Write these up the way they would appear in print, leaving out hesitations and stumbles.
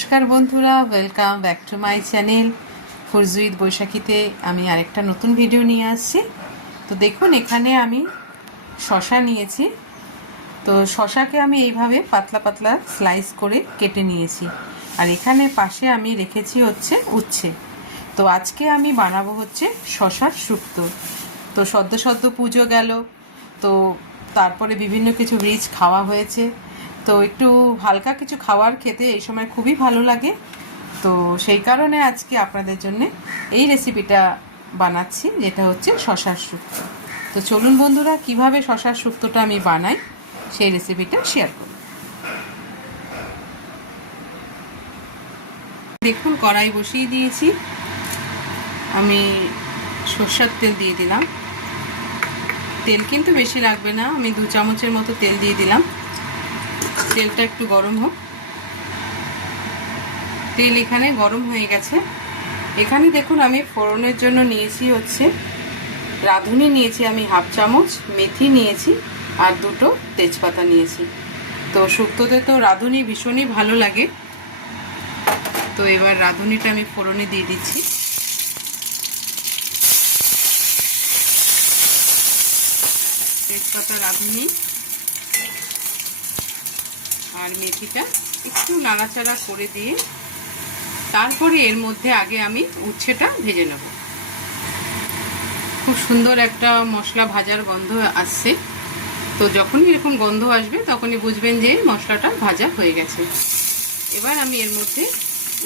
নমস্কার বন্ধুরা, welcome back to my channel foods with বৈশাখীতে আমি আরেকটা নতুন ভিডিও নিয়ে আসছি। তো দেখুন, এখানে আমি শশা নিয়েছি। তো শশাকে আমি এইভাবে পাতলা পাতলা স্লাইস করে কেটে নিয়েছি। আর এখানে পাশে আমি রেখেছি হচ্ছে উচ্ছে। তো আজকে আমি বানাবো হচ্ছে শশার শুক্তো। তো সদ্য পুজো গেল, তো তারপরে বিভিন্ন কিছু রিচ খাওয়া হয়েছে। তো একটু হালকা কিছু খাওয়ার খেতে এই সময় খুবই ভালো লাগে। তো সেই কারণে আজকে আপনাদের জন্য এই রেসিপিটা বানাচ্ছি, যেটা হচ্ছে শশার শুক্তো। তো চলুন বন্ধুরা, কিভাবে শশার শুক্তোটা আমি বানাই সেই রেসিপিটা শেয়ার করি। দেখুন, কড়াই বসিয়ে দিয়েছি। আমি সরষের তেল দিয়ে দিলাম। তেল কিন্তু বেশি লাগবে না, আমি 2 চামচের মতো তেল দিয়ে দিলাম। তেলটা একটু গরম হোক। তেল এখানে গরম হয়ে গেছে। এখানে দেখুন, আমি ফোড়নের জন্য নিয়েছি হচ্ছে রাঁধুনি নিয়েছি, আমি 1/2 চামচ মেথি নিয়েছি, আর 2টো তেজপাতা নিয়েছি। তো শুক্তোতে তো রাঁধুনি ভীষণই ভালো লাগে। তো এবার রাঁধুনিটা আমি ফোড়নে দিয়ে দিচ্ছি। তেজপাতা, রাঁধুনি আর মেথিটা একটু নাড়াচাড়া করে দিয়ে তারপরে এর মধ্যে আগে আমি উচ্ছেটা ভেজে নেব। খুব সুন্দর একটা মশলা ভাজার গন্ধ আসছে। তো যখনই এরকম গন্ধ আসবে তখনই বুঝবেন যে মশলাটা ভাজা হয়ে গেছে। এবার আমি এর মধ্যে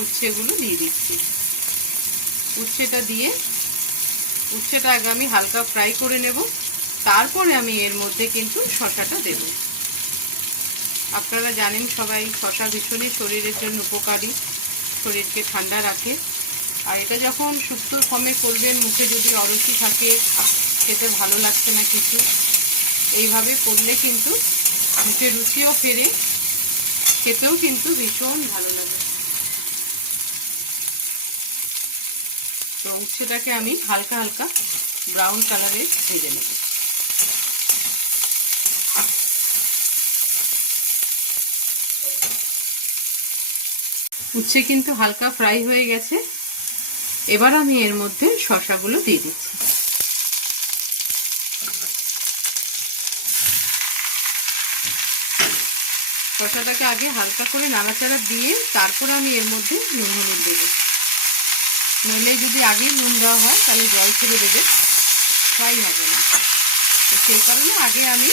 উচ্ছেগুলো দিয়ে দিচ্ছি। উচ্ছেটা দিয়ে উচ্ছেটা আগে আমি হালকা ফ্রাই করে নেব, তারপরে আমি এর মধ্যে কিন্তু শশাটা দেব। আপনারা জানেন সবাই, শশা ভীষণই শরীরের জন্য উপকারী, শরীরকে ঠান্ডা রাখে। আর এটা যখন শুক্তোর ফর্মে করবেন, মুখে যদি অরুচি থাকে, খেতে ভালো লাগছে না কিছু, এইভাবে করলে কিন্তু মুখে রুচিও ফেরে, খেতেও কিন্তু ভীষণ ভালো লাগে। তো উচ্ছেটাকে আমি হালকা হালকা ব্রাউন কালারে ভেজে নেব। উচ্ছে কিন্তু হালকা ফ্রাই হয়ে গেছে। এবার আমি এর মধ্যে শশাগুলো দিয়ে দিচ্ছি। শশাটাকে আগে হালকা করে নাড়াচাড়া দিয়ে তারপর আমি এর মধ্যে নুন হলুদ দেবো। নইলে যদি আগেই নুন দেওয়া হয় তাহলে জল ছেড়ে দেবে, ফ্রাই হবে না। তো সেই কারণে আগে আমি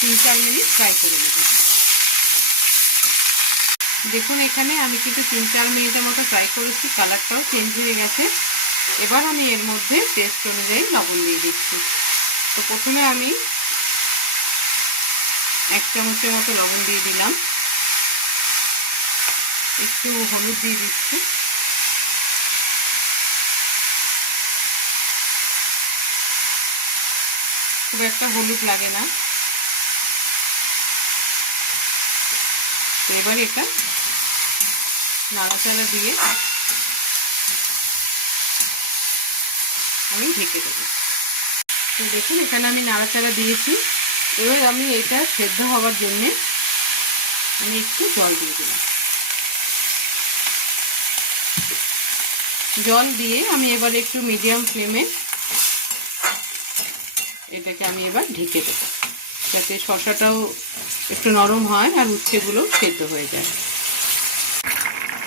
3-4 মিনিট ফ্রাই করে নেব। দেখুন, এখানে আমি কিন্তু 3-4 মিনিটের মতো ফ্রাই করেছি, কালারটাও চেঞ্জ হয়ে গেছে। এবার আমি এর মধ্যে টেস্ট অনুযায়ী লবণ দিয়ে দিচ্ছি। তো প্রথমে আমি 1 চামচের মতো লবণ দিয়ে দিলাম, একটু হলুদ দিয়ে দিচ্ছি, খুব একটা হলুদ লাগে না। এবার এটা নাড়াচাড়া দিয়ে আমি ঢেকে দেব। তো দেখুন, এখানে আমি নাড়াচাড়া দিয়েছি। এবার আমি এটা সেদ্ধ হওয়ার জন্যে আমি একটু জল দিয়ে দিলাম। জল দিয়ে আমি এবার একটু মিডিয়াম ফ্লেমে এটাকে আমি এবার ঢেকে দেবো, যাতে শশাটাও একটু নরম হয় আর উচ্ছেগুলো সেদ্ধ হয়ে যায়।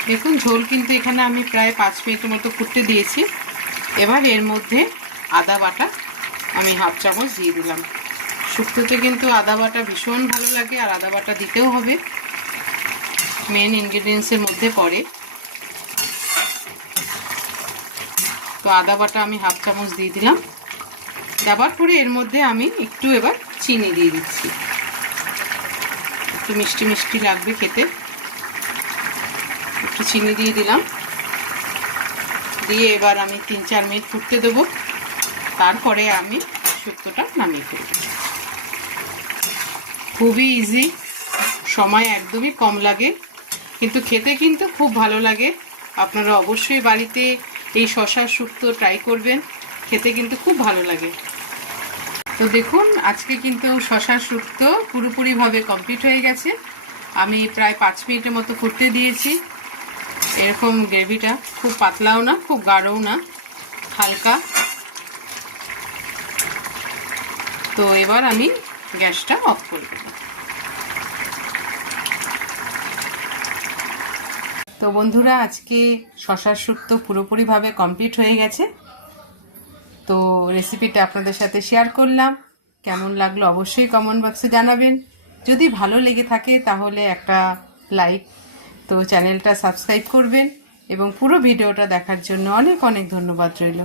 দেখুন, ঝোল কিন্তু এখানে আমি প্রায় 5 মিনিটের মতো ফুটতে দিয়েছি। এবার এর মধ্যে আদা বাটা আমি 1/2 চামচ দিয়ে দিলাম। শুক্তোতে কিন্তু আদা বাটা ভীষণ ভালো লাগে, আর আদা বাটা দিতেও হবে, মেন ইনগ্রেডিয়েন্টসের মধ্যে পড়ে। তো আদা বাটা আমি 1/2 চামচ দিয়ে দিলাম। দেওয়ার পরে এর মধ্যে আমি একটু এবার চিনি দিয়ে দিচ্ছি, একটু মিষ্টি মিষ্টি লাগবে খেতে। একটু চিনি দিয়ে দিলাম, দিয়ে এবার আমি 3-4 মিনিট ফুটতে দেবো। তারপরে আমি শুক্তোটা নামিয়ে ফেলব। খুবই ইজি, সময় একদমই কম লাগে, কিন্তু খেতে কিন্তু খুব ভালো লাগে। আপনারা অবশ্যই বাড়িতে এই শশার শুক্তো ট্রাই করবেন, খেতে কিন্তু খুব ভালো লাগে। তো দেখুন, আজকে কিন্তু শশার শুক্তো পুরোপুরিভাবে কমপ্লিট হয়ে গেছে। আমি প্রায় 5 মিনিটের মতো ফুটতে দিয়েছি। এরকম গ্রেভিটা খুব পাতলাও না খুব গাঢ়ও না, হালকা। তো এবার আমি গ্যাসটা অফ করে দেব। তো বন্ধুরা, আজকে শশার স্যুপ তো পুরোপুরিভাবে কমপ্লিট হয়ে গেছে। তো রেসিপিটা আপনাদের সাথে শেয়ার করলাম। কেমন লাগলো অবশ্যই কমেন্ট বক্সে জানাবেন। যদি ভালো লেগে থাকে তাহলে একটা লাইক, তো চ্যানেলটা সাবস্ক্রাইব করবেন এবং পুরো ভিডিওটা দেখার জন্য অনেক অনেক ধন্যবাদ রইল।